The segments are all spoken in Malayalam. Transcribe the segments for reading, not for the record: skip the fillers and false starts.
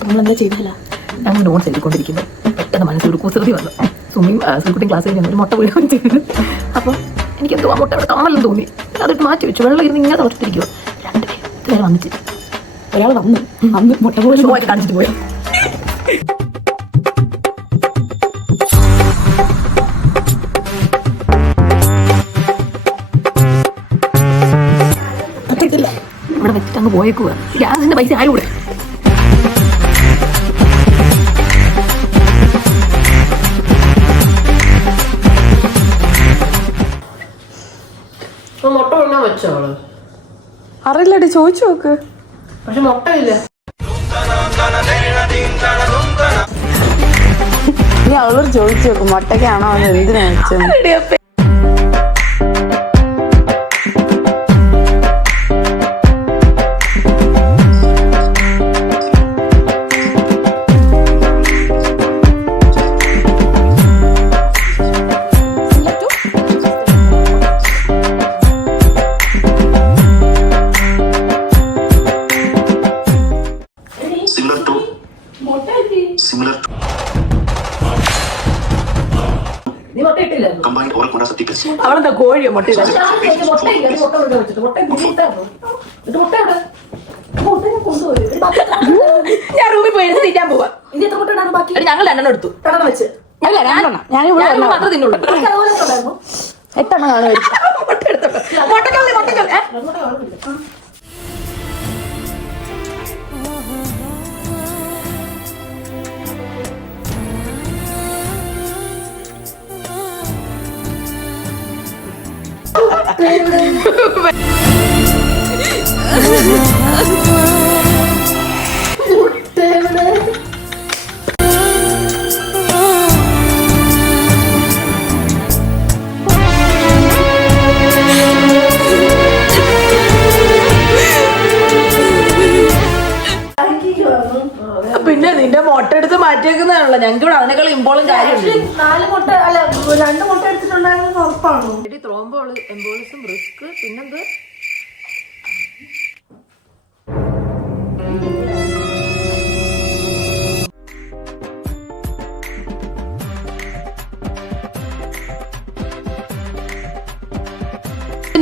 നമ്മളെന്താ ചെയ്തല്ല, ഞങ്ങൾ നോട്ട്സ് എഴുതിക്കൊണ്ടിരിക്കുന്നത്. പെട്ടെന്ന് മനസ്സിലൊരു കുസൃതി വന്നു. സുമിയും സുൽക്കുട്ടിയും ക്ലാസ്സിൽ ഞാൻ ഒരു മുട്ട വീഴുകയും ചെയ്തു. അപ്പോൾ എനിക്കെന്തോ ആ മുട്ട ഇവിടെ കമ്മലെന്ന് തോന്നി. അതിട്ട് മാറ്റി വെച്ചു. വെള്ളം ഇരുന്ന് ഇങ്ങനെ തുറച്ചിട്ടിരിക്കുമോ. രണ്ടുപേരും ഇതുവരെ വന്നിട്ട് ഒരാൾ വന്ന് മുട്ട പോയി ഷോ ആയിട്ട് കാണിച്ചിട്ട് പോയി. ഇവിടെ വെച്ചിട്ട് അങ്ങ് പോയേക്കുക. ഗ്യാസിന്റെ പൈസ ആരും കൂടെ. മുട്ട കൊണ്ടാ വെച്ചോ? അറിയില്ലടി, ചോദിച്ചു നോക്ക്. പക്ഷെ മുട്ടയില്ല. നീ അവളോട് ചോദിച്ചു നോക്ക് മുട്ടക്കാണോ എന്ന്. എന്തിനാ വെച്ചത്? അവളെന്താ കോഴിയോ മുട്ട? ഞാൻ റൂമിൽ പോയി എടുത്ത് തീറ്റാൻ പോവാ. ഞങ്ങൾ 2 എടുത്തു. ഞാൻ മാത്രം തിന്നുള്ളൂ. 8 കാണും. മുട്ട എടുത്തോട്ടോ. മുട്ടക്കല്ലേ. പിന്നെ നിന്റെ മുട്ട എടുത്ത് മാറ്റിയേക്കുന്നതാണല്ലോ. ഞങ്ങൾക്ക് ഇവിടെ അതിനേക്കാൾ ഇമ്പോളും കാര്യമുണ്ട്. 4 മുട്ട അല്ല 2 മുട്ട എടുത്തിട്ടുണ്ടായിരുന്നു. ഉറപ്പാണോ? ത്രോംബോള്, എംബോളിസം, റിസ്ക്, പിന്നെന്ത്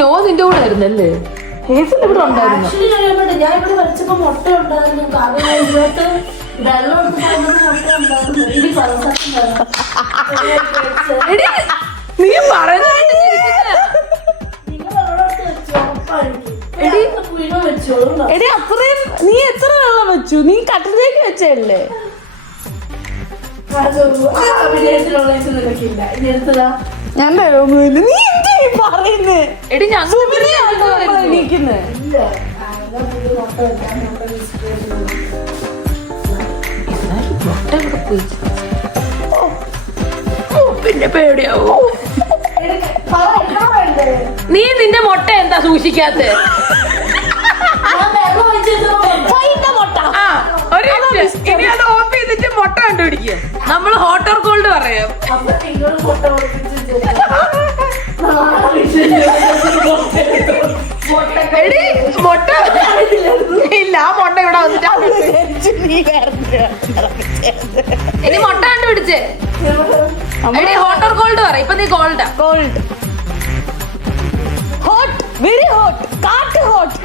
നോ നിന്റെ കൂടെ ആയിരുന്നല്ലേ? ഹേസിൽ ഇവിടെ ഉണ്ടായിരുന്നു. ഞാൻ ഇവിടെ വലിച്ചപ്പോ മുട്ട ഉണ്ടായിരുന്നു. വെള്ളം നീ പറയുന്നത് എടി അത്രയും നീ എത്ര വെള്ളം വെച്ചു? നീ കട്ടിലേക്ക് വെച്ചല്ലേ? ഞാൻ തരുമൊന്നുമില്ല. നീ എന്താ പറയുന്നേ? എടി ഞങ്ങൾ എണീക്കുന്നേ. പിന്നെ പേടിയാവോ? നീ നിന്റെ മുട്ട എന്താ സൂക്ഷിക്കാത്ത? ഇനി അത് ഓഫ് ചെയ്തിട്ട് മുട്ട കണ്ടുപിടിക്കുക. നമ്മള് ഹോട്ട് ഓർ കോൾഡ് പറയാം. എടി മുട്ട ഇല്ല. ആ മുട്ട ഇവിടെ വന്നിട്ട് ഇനി മുട്ട കണ്ടുപിടിച്ചേ. എടി ഹോട്ട് ഓർ കോൾഡ് പറ. ഇപ്പൊ നീ കോൾഡാ. കോൾഡ്, ഹോട്ട്, വെരി ഹോട്ട്, കാട്ട് ഹോട്ട്.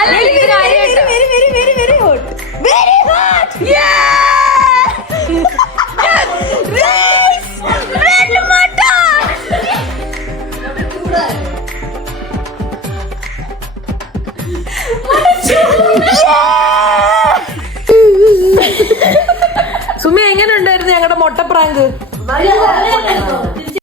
അല്ല ഇത് കാര്യമായിട്ട് very very very very hot, very hot. Sumi എങ്ങനെ ഉണ്ടായിരുന്നു ഞങ്ങളുടെ മുട്ട പ്രാങ്ക്?